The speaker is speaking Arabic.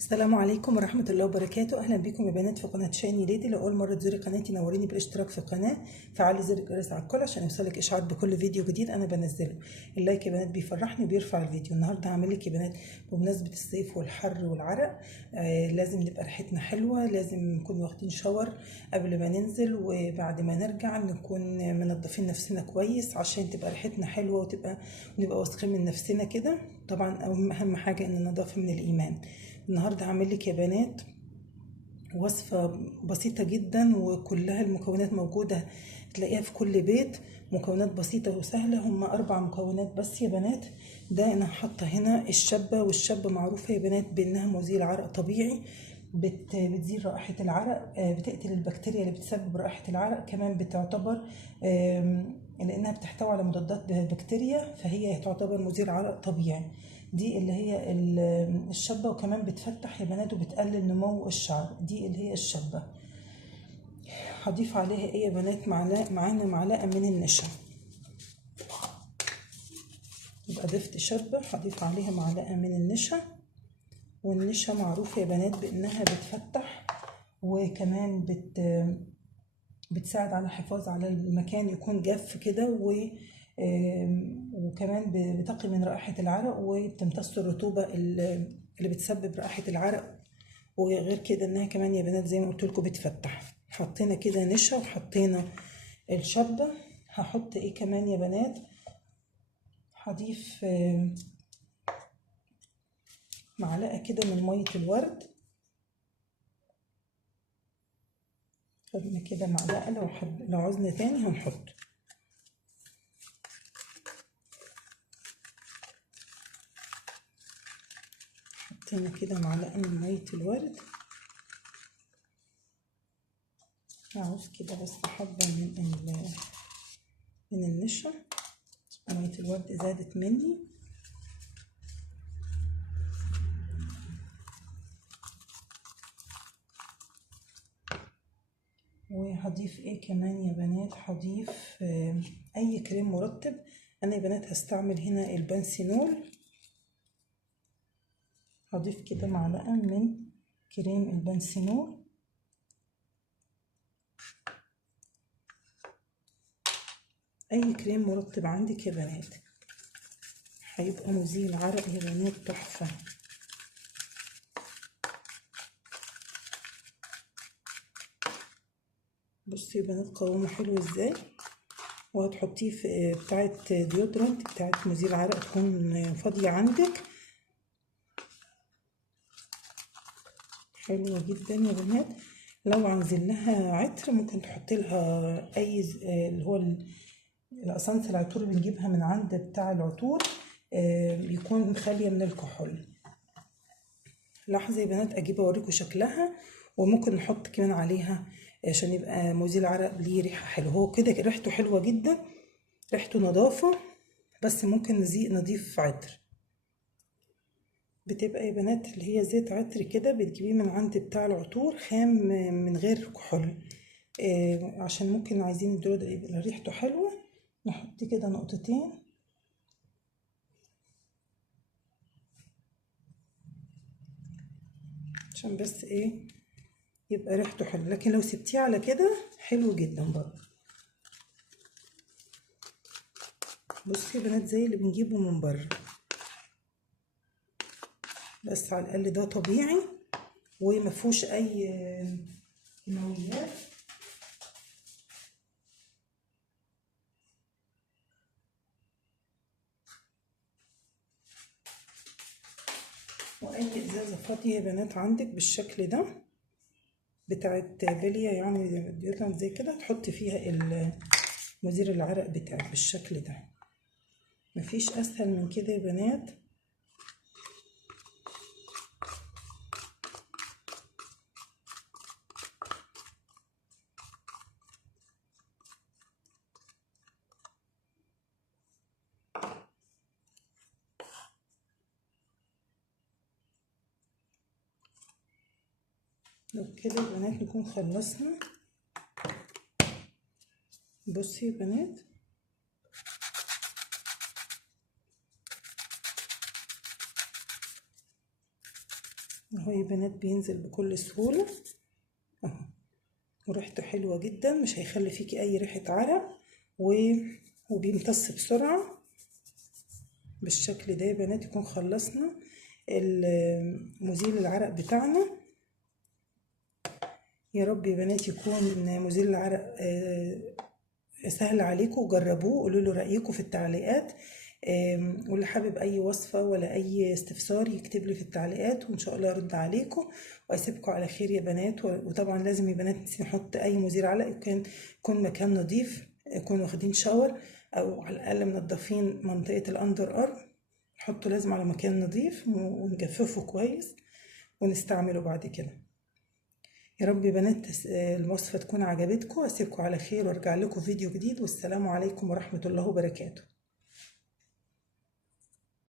السلام عليكم ورحمة الله وبركاته. أهلا بكم يا بنات في قناة شايني ليدي. لو أول مرة تزوري قناتي نوريني بالاشتراك في القناة، فعلي زر الجرس على الكل عشان يوصلك إشعار بكل فيديو جديد أنا بنزله. اللايك يا بنات بيفرحني وبيرفع الفيديو. النهاردة هعمل لك يا بنات بمناسبة الصيف والحر والعرق لازم نبقى ريحتنا حلوة، لازم نكون واخدين شاور قبل ما ننزل، وبعد ما نرجع نكون منضفين نفسنا كويس عشان تبقى ريحتنا حلوة ونبقى واثقين من نفسنا كده. طبعا أهم حاجة إن النظافة من الإيمان. النهارده هعمل لك يا بنات وصفة بسيطة جدا وكلها المكونات موجودة، تلاقيها في كل بيت. مكونات بسيطة وسهلة، هما 4 مكونات بس يا بنات. ده أنا حاطة هنا الشبة، والشبة معروفة يا بنات بأنها مزيل عرق طبيعي، بتزيل رائحة العرق، بتقتل البكتيريا اللي بتسبب رائحة العرق. كمان بتعتبر لأنها بتحتوي على مضادات بكتيريا، فهي تعتبر مزيل عرق طبيعي. دي اللي هي الشبة. وكمان بتفتح يا بنات وبتقلل نمو الشعر، دي اللي هي الشبة. هضيف عليها ايه يا بنات؟ معانا معلقة من النشا. يبقى ضفت شبة، هضيف عليها معلقة من النشا. والنشا معروفة يا بنات بانها بتفتح، وكمان بتساعد على الحفاظ على المكان يكون جاف كده، وكمان بتقي من رائحة العرق وبتمتص الرطوبة اللي بتسبب رائحة العرق. وغير كده انها كمان يا بنات زي ما قلت لكم بتفتح. حطينا كده نشا وحطينا الشبة. هحط ايه كمان يا بنات؟ هضيف معلقة كده من مية الورد. خدنا كده معلقة، لو عوزنا تاني هنحط. حطينا كده معلقة من مية الورد. هعوز كده بس حبة من النشا. مية الورد زادت مني. وهضيف ايه كمان يا بنات؟ هضيف اي كريم مرطب. انا يا بنات هستعمل هنا البنسينول. هضيف كده معلقة من كريم البنسينول. اي كريم مرطب عندك يا بنات هيبقى مزيل عرق يا بنات تحفة. بصوا يا بنات قوامه حلو ازاي. وهتحطيه في بتاعة ديودرنت، بتاعة مزيل عرق تكون فاضية عندك. حلوة جدا يا بنات. لو عايزين لها عطر ممكن تحطي لها اي اللي هو الاسانس العطور اللي بنجيبها من عند بتاع العطور، بيكون خالية من الكحول. لحظة يا بنات اجيب اوريكم شكلها. وممكن نحط كمان عليها عشان يبقى مزيل عرق ليه ريحة حلوة. هو كده ريحته حلوة جدا، ريحته نظافة، بس ممكن نضيف عطر. بتبقى يا بنات اللي هي زيت عطر كده، بتجيبيه من عند بتاع العطور خام من غير كحول، عشان ممكن عايزين الدرود يبقى ريحته حلوة. نحط كده نقطتين عشان بس ايه يبقى ريحته حلوة، لكن لو سبتيه على كده حلو جدا برضه. بصوا يا بنات زي اللي بنجيبه من بره، بس على الاقل ده طبيعي ومفهوش اي كيماويات. واي ازازه فاضيه يا بنات عندك بالشكل ده بتاعت بليه، يعني ديوترنت زي كده، تحطي فيها مزيل العرق بتاعك بالشكل ده. مفيش اسهل من كده يا بنات. لو كده يا بنات نكون خلصنا. بصي يا بنات اهو يا بنات بينزل بكل سهولة اهو، وريحته حلوة جدا، مش هيخلي فيكي اي ريحة عرق وبيمتص بسرعة. بالشكل ده يا بنات يكون خلصنا مزيل العرق بتاعنا. يا رب يا بنات يكون مزيل العرق سهل عليكم، وجربوه، قولوا له رأيكم في التعليقات. واللي حابب اي وصفة ولا اي استفسار يكتب لي في التعليقات، وان شاء الله ارد عليكم واسيبكم على خير يا بنات. وطبعا لازم يا بنات نحط اي مزيل عرق يكون مكان نظيف، يكون واخدين شاور او على الاقل منضفين منطقة الاندر ارم. نحطه لازم على مكان نظيف ونجففه كويس ونستعمله بعد كده. يا رب يا بنات الوصفة تكون عجبتكم، اسيبكم على خير وارجع لكم فيديو جديد، والسلام عليكم ورحمة الله وبركاته.